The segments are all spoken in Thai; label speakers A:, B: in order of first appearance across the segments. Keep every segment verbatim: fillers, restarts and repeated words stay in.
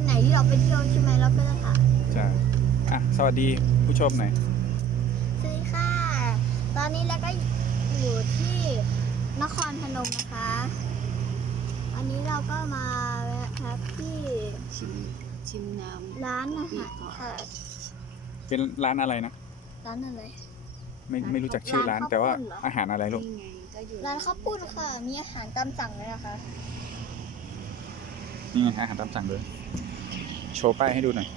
A: วันไหนที่เราไปเที่ยวใช่ไหมเราก็จะถ่าย
B: ใช่อ่ะสวัสดีผู้ชมหน่อย
A: สวัสดีค่ะตอนนี้เราก็อยู่ที่นครพนมนะคะอันนี้เราก็มาแวะพักที่
C: ชิมชิมน้ำ
A: ร้านอาหารค่ะ
B: เป็นร้านอะไรนะ
A: ร้านอะไร
B: ไม่ไม่รู้จักชื่อร้าน แต่ว่าอาหารอะไรลูก
C: นี่ไงก็อยู่
A: ร้านข้าวปุ้นค่ะมีอาหารตามสั่งเลยนะคะ
B: นี่ไงอาหารตามสั่งเลยโชว์ป้ายให้ดูหน่อย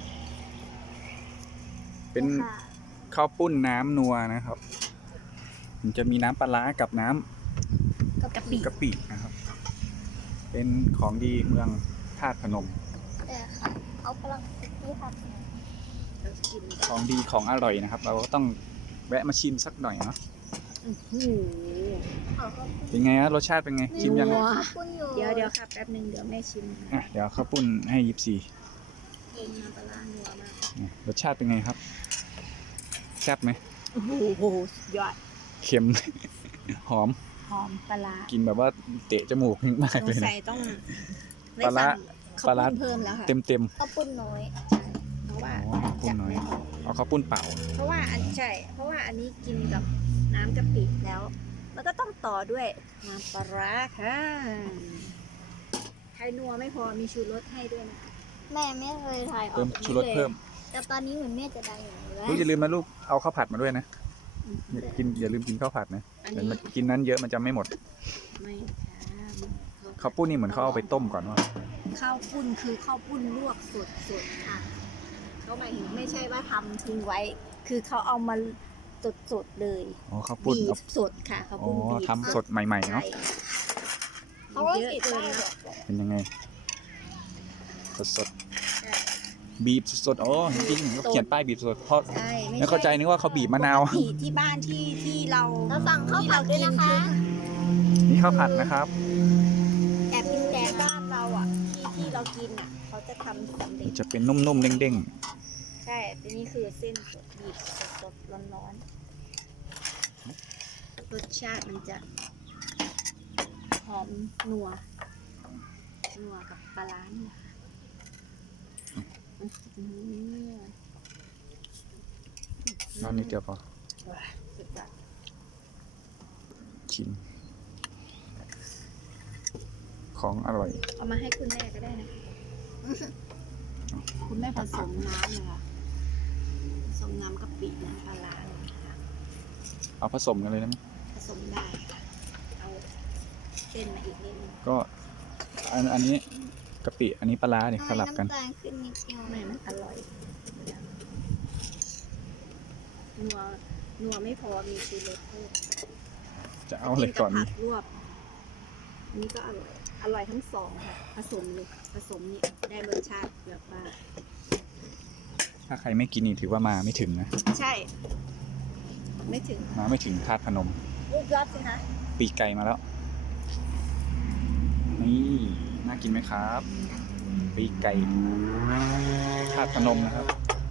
B: เป็นข้าวปุ้นน้ำนัวนะครับมันจะมีน้ำปลาร้ากับน้ำ
A: กะปิ
B: กะปินะครับเป็นของดีเมืองธาตุพนม
A: แต่ค่ะเขากำลังที่ทำ
C: เรากิน
B: ของดีของอร่อยนะครับ เราก็ต้องแวะมาชิมสักหน่อยเนาะ
C: โอ้โห
A: เขาก็
B: เป็นไงนะรสชาติเป็นไงชิมยัง
C: นัว
A: ข้าวปุ้นอยู่
C: เดี๋ยวเดี๋ยวครับแป๊บนึงเดี๋ยวแม่ชิม
B: อ่ะเดี๋ยวข้าวปุ้นให้ยิบซี
C: เองน้ำปลาร้านัวมาก
B: รสชาติเป็นไงครับแซ่บไหม
C: โอ้โหสุดยอด
B: เค็ม หอม
C: หอมปลาร้า
B: กินแบบว่าเตะจมูกมาก
C: สง
B: เลย
C: สั
B: นะ
C: ยต้อง
B: ปลาร้า
C: ปลาร้าเพิ่มแล้วค่ะ
B: เต็มเต็ม
A: ข้าวปุ้นน้อย
C: เพราะว่า
B: อ๋อข้าวปุ้นน้อย
C: จะไม่พอ
B: เอาข้าวปุ้นเปล่า
C: เพราะว่าอันใช่ เพราะว่าอันนี้กินกับน้ำกะปิแล้ว แล้วก็ต้องต่อด้วยน้ำปลาร้าค่ะไทยนัวไม่พอมีชูรสให้ด้วยนะคะ
A: แม่ไม่เคยถ่ายออ
B: เพิ่
A: ก
B: มชูรสเพิ่ม
A: แต่ตอนนี้เหมือนแม่จะดังอยู่แล้ว
B: ลูกอย่าลืมนะลูกเอาข้าวผัดมาด้วยนะ
C: อืม
B: อย่ากินอย่าลืมกินข้าวผัดนะ
C: อัน
B: เดี๋ยว
C: นี้
B: มันกินนั้นเยอะมันจะไม่หมด
C: ไม่ค่ะ
B: ข้าวปุ้นนี่เหมือนเขาเอาไปต้มก่อนว่า
C: ข้าวปุ้นคือข้าวปุ้นลวกสดสดๆค่ะเขาหมายถึงไม่ใช่ว่าทำทิ้งไว้ คือเขาเอามาสดสดๆเลย
B: อ๋อข้าวปุ้น
C: บี
B: เอา
C: บสดค่ะข้าว
B: อ๋อ
C: ปุ้นบีบ
B: ทำสดใหม่ๆ
C: ใช่
B: เนาะ
A: เขาก็
C: เยอะ
A: ติด
C: เกิ
A: ได้
C: น
A: แบ
C: นะ
A: บ
B: เป็นยังไงสดสด
C: ใช่
B: ๆบีบสดๆอ๋อจริงๆเขาเขียนป้ายบีบสดเพราะ
C: ใช่ไม่
B: ไม่เข้าใจนึกว่าเขาบีบมะนาว
C: ปกติที่บ้านที่ที่เรา
A: เราสั่งข้าวผัดด้วยนะคะ
B: นี่ข้าวผัดนะครับ
C: แอบกินแต่บ้านเราอ่ะที่ที่เรากินอ่ะเขาจะทำสำเร็จ
B: จะเป็นนุ่มๆเด้ง
C: ใช่แต่นี่คือเส้นสดบีบสดสดร้อนร้อนๆรสชาติมันจะหอมนัวนัวกับปลาร้านี่แหละค่ะอื้อหือ
B: ๆน้ำนิดเดียวพอ
C: ว้าสุดยอด
B: ชิมของอร่อย
C: เอามาให้คุณแม่ก็ได้นะ คุณแม่ผสมน้ำเลยค่ะผสมน้ำกะปิน้ำปลาร้าเลยค่ะ
B: เอาผสมกันเลยนะ
C: ผสมได้ค่ะเอาเส้นมาอีกนิดนึง
B: ก็อันอันนี้กะปิอันนี้ปลาร้าเนี่ยสลับกัน
A: ำตาลขึ้นนิดเดียว
C: ทำไมมันอร่อยนัวนัวไม่พอมีชูรสเพิ่ม
B: จะเอาเลยก่อน
C: บผักรวบอันนี้ก็อร่อย อร่อยทั้งสองค่ะผสมเลยผสมนี่ได้รสชาติแบบว่า
B: ถ้าใครไม่กินนี่ถือว่ามาไม่ถึงนะ
C: ใช่ ไม่ถึง
B: มาไม่ถึงธาตุพนม
C: รูปยอดสิคะ
B: ปีกไก่มาแล้ว นี่น่ากินไหมครับ ปีกไก่ธาตุพนมนะครับ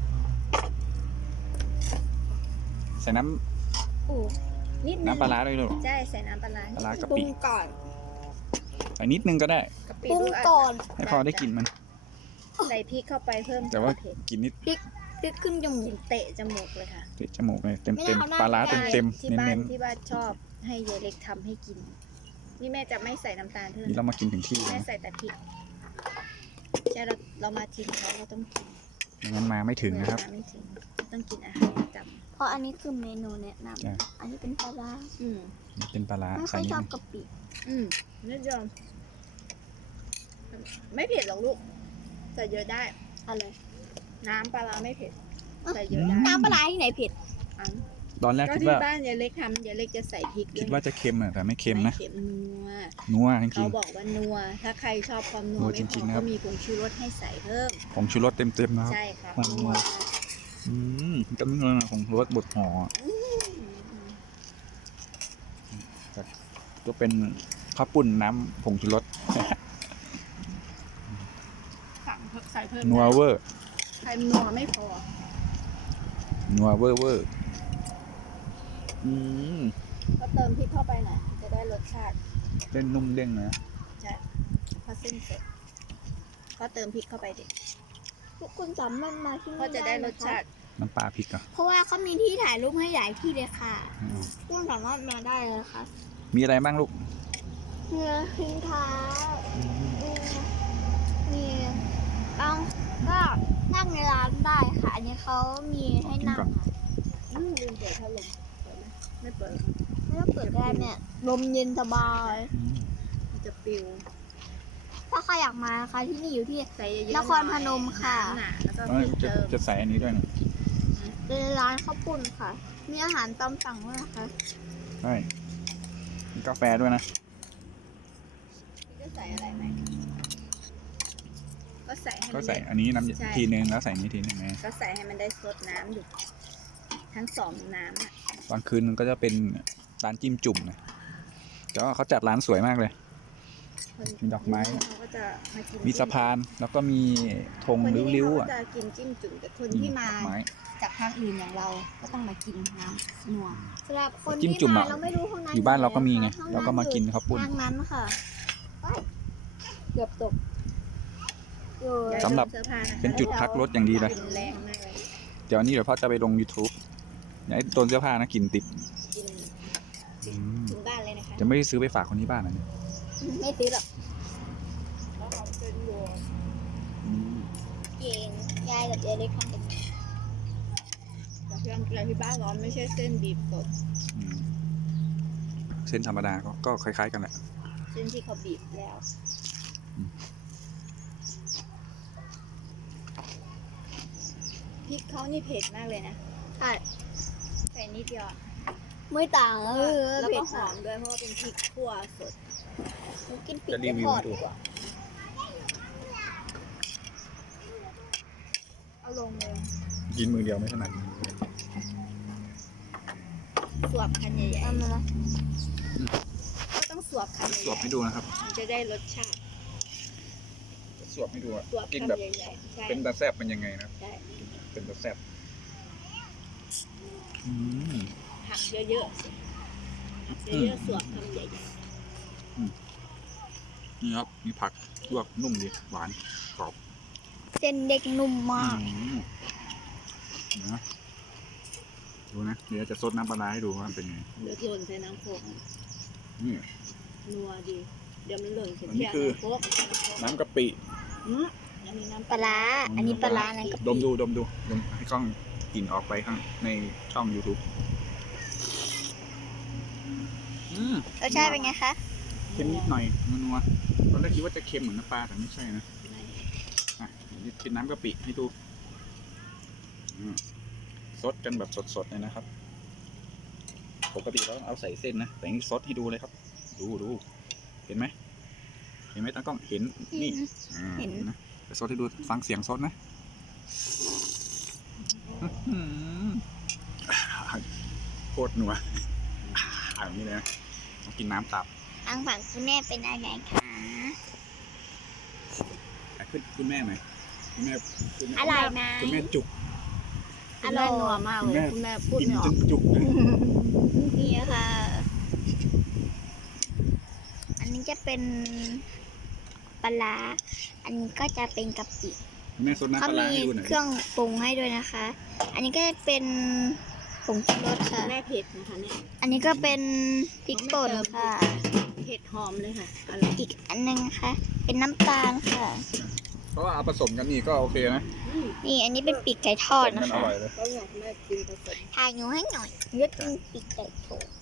B: ใส่น้
C: อู้นิด
B: ำ
C: นึง
B: น้ำปลาร้าด้วยลูก
C: ใช่ใส่น้ำปลาร้า
B: ปลาร้ากะ
C: ปรุ
B: ปิ
C: งก่อน
B: ใส่นิดนึงก็ได้
C: กะปิ
A: ปรุง
C: ด้วย
A: ก่อน
B: ให้พอได้กลิ่นมัน
C: ใส่พริกเข้าไปเพิ่ม
B: แต่ว่า
C: เผ็ด
B: กินนิด
A: พริกขึ้นจมู
C: กิ
A: ก
C: นเตะจมูกเลยค่ะ
B: เตะจมูกเลยเต็ม
A: ไม่
B: เต็ม
A: เอาหน้า
B: ปลาร้า
A: ไม่
B: เต็ม
A: ได้
B: เต็ม
C: ที่
B: เน้น
C: บ้าน
B: เน้น
C: ที่บ้านชอบให้ยายเล็กทำให้กิน นี่แม่จะไม่ใส่น้ำตาลเพิ่ม
B: นี่เรามากินถึงที่
C: แม่
B: นะ
C: ใส่แต่พริกใช่เราเรามาทิ้งเขาเราต้องกิน
B: ไม่งั้นมาไม่ถึงนะครับ
C: เวลาไม่ถึงต้องกินอาหารประจ
A: เพราะอันนี้คือเมนูแนะน
B: จ้ะ
A: ำอันนี้เป็นปลาร้า
C: ำอืม
B: นี่เป็นปลาร้า
A: ไม่ค่
B: ใส่
A: อย
B: นิด
A: ชอบ
B: นึง
A: กะปิ
C: อืมนิดเดียวไม่เผ็ดหรอกลูกใส่เยอะได้
A: อะไร
C: น้ำปลาร้าไม่เผ็ดใส่เยอะได้
A: น้ำปลาร้าที่ไหนเผ็ด
C: อัน
B: ตอนแรก
C: ก็
B: คิด
C: ที่
B: ว่า
C: บ้านยายเล็กทำยายเล็กจะใส่พริกด้
B: คิ
C: ว
B: ด
C: ย
B: ว่าจะเค็มอะแต่ไม่เค็มนะ
C: ไเค็มนัว
B: นัวจริ
C: เขา
B: ง
C: บอกว่านัว ถ้าใครชอบความนัว
B: นัว
C: ไม่
B: จ
C: พ
B: ริ
C: อง
B: ๆนะครับ
C: ก็มีผงชูรสให้ใส่เพิ่ม
B: ๆผงชูรสเต็มเต็มๆนะครับ
C: ใช่ค่ะ
B: มันนัว อืมก็มีเลยนะผงชูรสบดห่อก็เป็นข้าวปุ้นน้ำผงชูรส
C: สั่งเพิ่มใส่เพิ่ม
B: นัวเวอร์
C: ใครนัวไม่พอ
B: นัวเวอร์เวอร์อืม
C: ก็เติมพริกเข้าไปหน่อยจะได้รสชาติ
B: เล่นนุ่มเด้งนะ
C: ใช่พอเส้นเสร็จพอก็เติมพริกเข้าไปดิ
A: ทุกคนสามารถมาที่นี่
C: ก็จะได้รสชาติ
B: น้ำปลาพริกเหรอ่ะ
A: เพราะว่าเขามีที่ถ่ายรูปให้ใหญ่ที่เลยค่ะทุกคนสามารถมาได้เลยค่ะ
B: มีอะไรบ้างลูก
A: เนื้อทิ้งเท้ามีต้องก็นั่งในร้านได้ค่ะ อันนี้เขามีให้นั่งอะ
C: อืมลืมเปิดพัดลมเปิดไหมไม่เปิด
A: ไม่ต้องเปิดได้เนี่ยลมเย็นสบาย
C: มันจะปิว
A: ถ้าใครอยากมานะคะที่นี่อยู่ที่
C: ใส่เยอะๆ
A: นครพนมค่ะ
C: น้ำหนาแล้วก็
B: เอ
C: พ
B: อ
C: ริก
B: จะ
C: เติม
B: จะใส่อันนี้ด้วยนะ
A: เป็นร้านข้าวปุ้นค่ะ มีอาหารตามสั่งด้วยนะคะ
B: ใช่มีกาแฟด้วยนะ
C: พี่จะใส่อะไรไหมก็ใส่ให้
B: ก็
C: มัน
B: ใส่
C: ได้
B: อันนี้น้
C: ใช่
B: ำทีนึงแล้วใส่นี้ทีนึงไง
C: ก็ใส่ให้มันได้ซดน้ำอยู่ทั้งสองน้ำอ่ะ
B: ตอนคืนมันก็จะเป็นร้านจิ้มจุ่มนะแต่ว่าเขาจัดร้านสวยมากเลย
C: คน
B: มีดอกไม้
C: เขาก็จะมากิน
B: มีสะพานแล้วก็มีธง
C: คนที่นี่
B: ริ้ว
C: เขา
B: ๆ
C: ก็
B: อ่ะ
C: จะกินจิ้มจุ่มแต่คน
B: อื
C: ที่
B: ด
C: มา
B: อกไม้
C: จากทางอื่นอย่างเราก็ต้องมากินน้ำนัว
A: สำหรับคน
B: จิ้ม
A: ที่
B: จุ่ม
A: มา
B: อะ
A: เราไม่รู้ข้างใน
B: อยู่บ้านเราก็มีไง
A: ข้
B: เราก็มากินข้าวปุ้น
A: ทางนั้นค่ะไปเกือบตกอยู่
C: อย่า
B: สำหรับ
C: ลืมเสื้อผ้านะคะ
B: เป็นจุดพักรถอย่างดีเลย
C: กลิ่นแรงมากเลย
B: เดี๋ยวอันนี้เดี๋ยวพ่อจะไปลง YouTube อย่าให้โดนเสื้อผ้านะกลิ่นติด
C: กิน
B: อืม
C: ถึงบ้านเลยนะคะ
B: จะไม่ได้ซื้อไปฝากคนที่บ้านนะเนี่ย
A: ไม่ซื้อหรอก
C: แล้วเขาเป็นวัว
B: อืม
A: เองยายกับยายเล็กทำเป็น
C: แต่เพื่อนเกลือที่บ้านร้อนไม่ใช่เส้นบีบสด
B: อืมเส้นธรรมดาก็ก็คล้ายๆกันแหละ
C: เส้นที่เขาบีบแล้ว
B: อืม
C: พริกเขานี่เผ็ดมากเลยนะ
A: ใช่
C: ใส่นิดเดียวอะ
A: ไม่ต่างเออ
C: แล้ว
A: เผ็
C: ก็
A: ด
C: หอมด้วยเพราะว่าเป็นพริกขั่วสด
A: ผมกินปีก
B: จะรี
A: กระ
B: วิว
A: ทอด
B: ให้ดู
A: ดีกว่า
C: เอาลงเลย
B: กินมือเดียวไม่ถนัด
C: สวบคันใหญ่
A: ทำมาละ
C: ๆก็ต้องสวบคันให
B: สว
C: ญ่
B: บให้ดูนะครับ
C: ๆมันจะได้รสชาติ
B: สวบให้ดูอะ
C: สวบ
B: กิน
C: คัน
B: แบบ
C: ใหญ่ๆใช่
B: เป็นตาแซบเป็นยังไงนะ
C: ใช่
B: เป็นตาแซบอืม
C: ผักเยอะๆผักเยอะๆสวบคำใหญ่
B: นี่ครับมีผักลวกนุ่มดีหวานกรอบ
A: เส้นเด็กนุ่มมาก
B: อืมนะดูนะเดี๋ยวจะซดน้ำปลาร้าให้ดูว่ามันเป็นไง
C: ๆเดือดหล่นใส่น้ำโคก
B: นี่
C: นัวดี เดี๋ยวมันหล่นเสีย
B: อันนี้
C: เที่ยว
B: คือ
C: น้ำโคก
B: น้ำกะปิ
C: อืมยังมีน้ำ
A: ปลาร้าอันนี้ปลาร้านั่นก็
B: ดมดูดมดูดมให้กล้องกลิ่นออกไปข้างในช่อง YouTube อืม
A: รสชาติเป็นไงคะ
B: เค็มนิดหน่อยนัวๆตอนแรกคิดว่าจะเค็มเหมือนน้ำปลาแต่ไม่ใช่นะอ่ะนี่กินน้ำกะปิให้ดูอืมซดกันแบบสดๆเลยนะครับปกติเราต้องเอาใส่เส้นนะแต่นี่ซดให้ดูเลยครับ ดูดูเห็นไหมเห็นไหมตากล้องเห็นนี่อ่า
A: เห็น
B: นะไปซดให้ดูฟังเสียงซดนะอื้อหือโคตรนัวอย่างนี้เลยนะต้องกินน้ำตับ
A: ทางฝั่งคุณแม่เป็นยังไงคะ
B: อ่ะขึ้นคุณแม่หน่อยคุณแม่คุณแม่
A: อร่อยไหม
B: คุณแม่จุก
C: คุณแม่นัวมากเลยคุณแม่พูด
B: กิน
C: ไม่อ
B: จ
C: อก
B: นจุกเลย
A: นี่ค่ะ อันนี้จะเป็นปลาร้าอันนี้ก็จะเป็นกะปิ
B: คุณแม่ซดน้ำป
A: เขา
B: ลาร้า
A: มี
B: ให้ดูหน่อย
A: เครื่องปรุงให้ด้วยนะคะ อันนี้ก็จะเป็นผงชูรสค่ะ
C: แม่เผ็ดนะคะเนี่ย
A: อันนี้ก็เป็นพริกป่นค่ะ
C: เผ็ดหอมเลยค่ะอร่อย
A: อีกอันหนึงค่ะ เป็นน้ำตาลค่ะ
B: เพราะว่าเอาผสมกันนี่ก็โอเคนะ
C: อืม
A: นี่อันนี้เป็นปีกไก่ทอด
B: ผสม
A: นะ
B: กันอ
A: คะ
B: ร่อยเลย
C: ก็อยากแม่กินผสม
A: ทายอยู่ให้หน่อยเลือกกินปีกไก่ทอด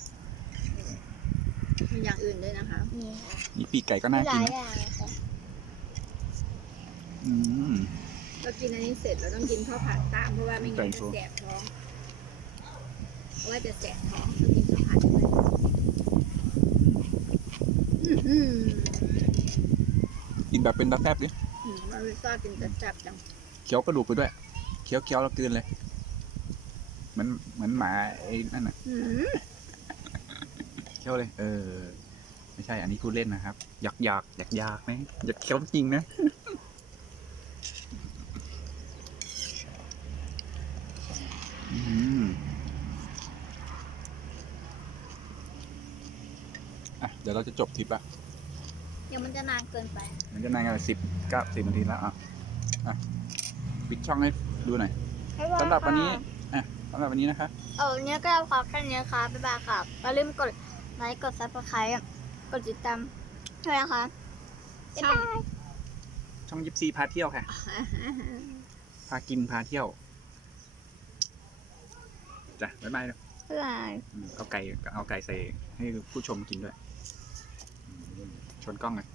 C: มีอย่างอื่นด้วยนะคะ
A: นี่ค่ะ
B: นี่ปีกไก่ก็
A: มี
B: น่า
A: ห
B: กิ
A: ลาน ย
B: นะ
A: อย่างนะคะ
B: อืม
C: เรากินอันนี้เสร็จเราต้องกินข้าวผัดตามเพราะว่าไม่งั้นจะแสบท้องเพราะว่าจะแสบท้องต้องกินข้าวผัดด้วยอื้อหือ
B: กินแบบเป็นตาแซบดิ
C: อืมมันไม่ชอบกินแต่จับจัง
B: เคี้ยวกระดูกไปด้วยเคี้ยวเคี้ยวแล้วกลืนเลยเหมือนเหมือนหมาไอ้นั่นน่ะ
C: อืม
B: เคี้ยวเลย เออ ไม่ใช่อันนี้พูดเล่นนะครับ อยากอยากอยากอยากนะอยากเคี้ยวจริงนะอืมอ่ะเดี๋ยวเราจะจบทริปอะ
A: ยดี๋ยวมันจะนานเกินไป
B: มันจะนานกันสิบเก้าสิบนาทีแล้วอ่ะอ่ะปิดช่องให้ดูหน่อยสำหรับวันนี้อ่ะสำหรับวันนี้นะคะ
A: เออเนี้ยก็พอแค่นี้ค่ะบ๊ายบายค่ะอย่าลืมกดไลค์กดซับสไครต์กดติดตามด้วยนะคะบ๊ายบาย
B: ช่องยิปซีพาเที่ยวค่ะ พากินพาเที่ยวจ้ะบ๊ายบายเลย
A: บ๊ายบาย
B: อืมเอาไก่เอาไก่ใส่ให้ผู้ชมกินด้วยอืมชนกล้องเลย